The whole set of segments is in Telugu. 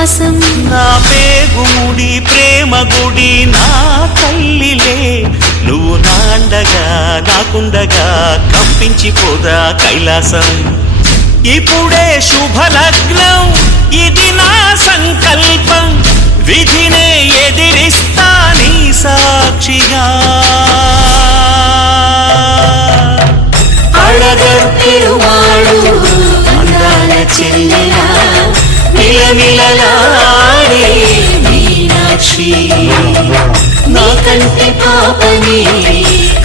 కైలాసం నా పేగుముడి ప్రేమ గుడి నా తల్లిలే నువ్వు నాండగా నాకుండగా కంపించిపోదా కైలాసం ఇప్పుడే శుభలగ్నం ఇది నా సంకల్పం విధినే ఎదిరిస్తా నీ సాక్షిగా అళగర్ పెరుమాళు అందాల చెల్లెలా మిలమిలలాడే మీనాక్షి నీ కంటి పాపని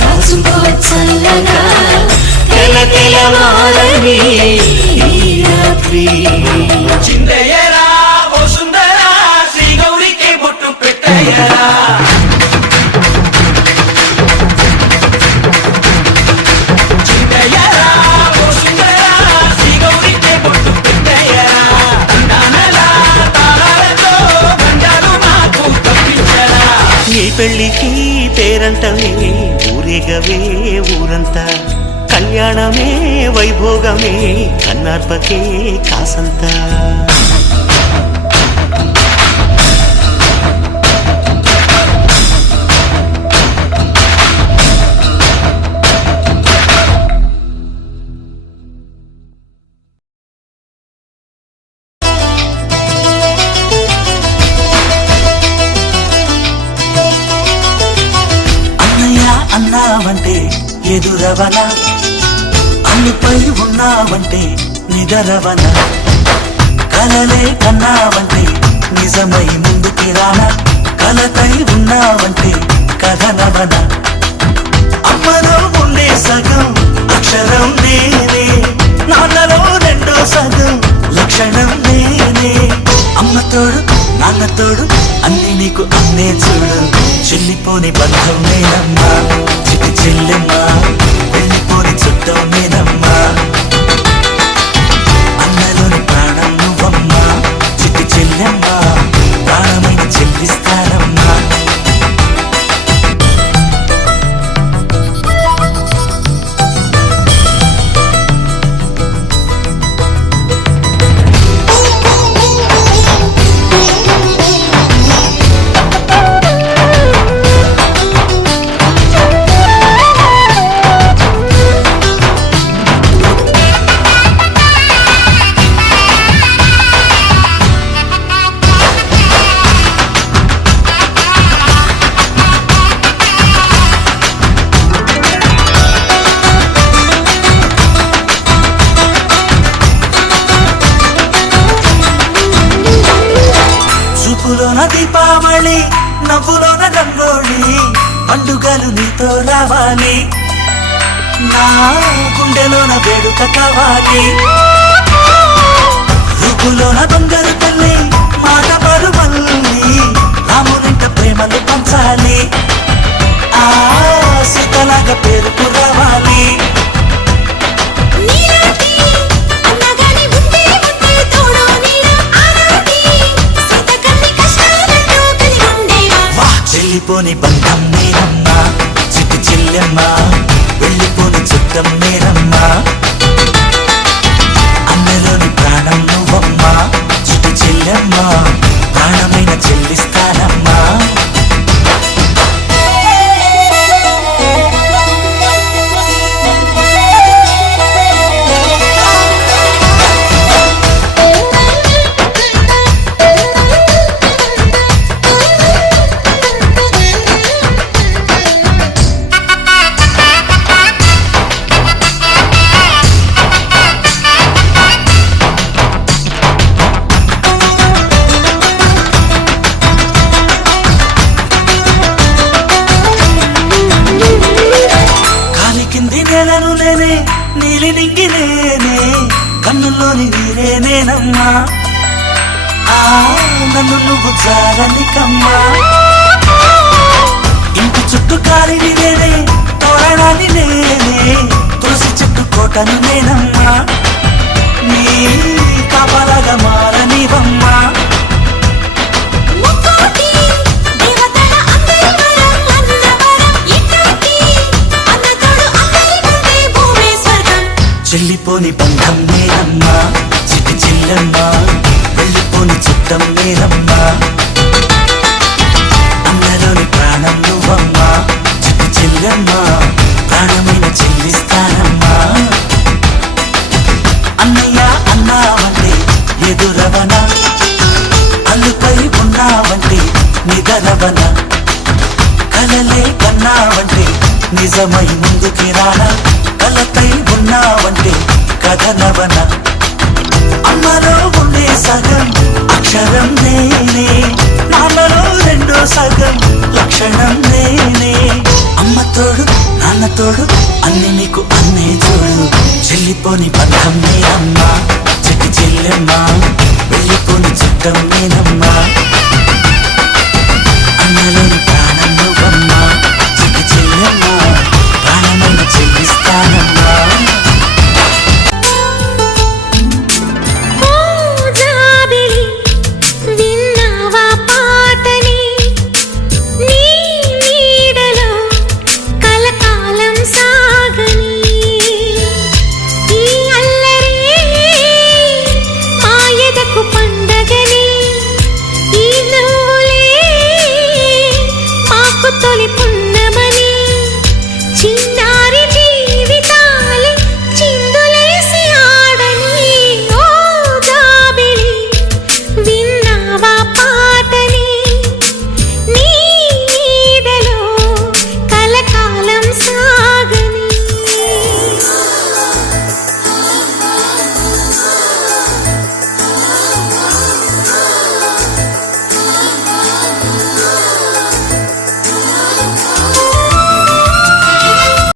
కాసుకో చల్లగా తెల తెలవారని ఈ రాత్రి చిందయ్యరా ఓ సుందరా శ్రీ గౌరికి బొట్టు పెట్టయ్యరా చిందయ్యరా ఓ సుందరా శ్రీ గౌరికి బొట్టు పెట్టయ్యరా దండానలా తాళాలతో బండారు మాకు తప్పించరా నీ పెళ్ళికి పేరంటమే ఊరేగవే ఊరంతా కళ్యాణమే వైభోగమే కన్నార్పకే కాసంతా అన్నయ్య అన్నావంటే ఎదురవన అన్నిపై ఉన్నావంటే నిదరవన కలలే కన్నావంటే నిజమై ముందుకి రానా కలతై ఉన్నావంటే కథనవన అమ్మలో ఉండే సగం అక్షరం నేనే నాన్నలో రెండో సగం లక్షణం నేనే అమ్మతోడు నాన్నతోడు అన్ని నీకు అన్నే చూడు చెల్లిపోని బంధం నేనమ్మా చిటి చెల్లెమ్మా వెళ్ళిపోని చుట్టం నేనమ్మా అన్నలోని ప్రాణం నువ్వమ్మా చిటి చెల్లెమ్మా ప్రాణమైన చెల్లిస్తానమ్మా చూపులోన దీపావళి నవ్వులోన రంగోళి పండుగలు నీతో రావాలి నా గుండెలోన వేడుక కావాలి రూపులోన దొంగలు తల్లి మాట పరువల్లి రామునింట ప్రేమలు పంచాలి ఆ సీతలాగా పేరుకు రావాలి వెళ్ళిపోని బంధం నేనమ్మా చిట్టి చెల్లెమ్మా వెళ్ళిపోని చుట్టం నేనమ్మా అన్నలోని ప్రాణం నువ్వమ్మా చిట్టి చెల్లెమ్మా ప్రాణమైన చెల్లిస్తానమ్మా నీలి నింగి నేనే కన్నుల్లోని నీరే నేనమ్మా ఆ నన్ను నువ్వు జారనికమ్మా ఇంటి చుట్టూ కాలిని నేనే తోరణాన్ని నేనే తులసి చెట్టు కోటను నేనమ్మా నీ కాపలాగా మారనివమ్మా చెల్లిపోని బంధం నేనమ్మా చిట్టి చెల్లెమ్మా వెళ్ళిపో వెళ్ళిపోని చుట్టం నేనమ్మా అన్నలోని ప్రాణం నువ్వమ్మా చిట్టి చెల్లెమ్మా ప్రాణమైన చెల్లిస్తానమ్మా అన్నయ్య అన్నావంటే ఎదురవన అల్లుపై ఉన్నావంటే నిదరవన కలలే కన్నావంటే నిజమై ముందుకి రానా కలపై ఉన్నావంటే కథనవన అమ్మలో ఉండే సగం అక్షరం నేనే నాన్నలో రెండో సగం లక్షణం నేనే అమ్మ తోడు నాన్న తోడు అన్ని నీకు అన్నే చూడు చెల్లిపోని బంధం నేనమ్మా చిట్టి చెల్లెమ్మా వెళ్ళిపోని చుట్టం నేనమ్మా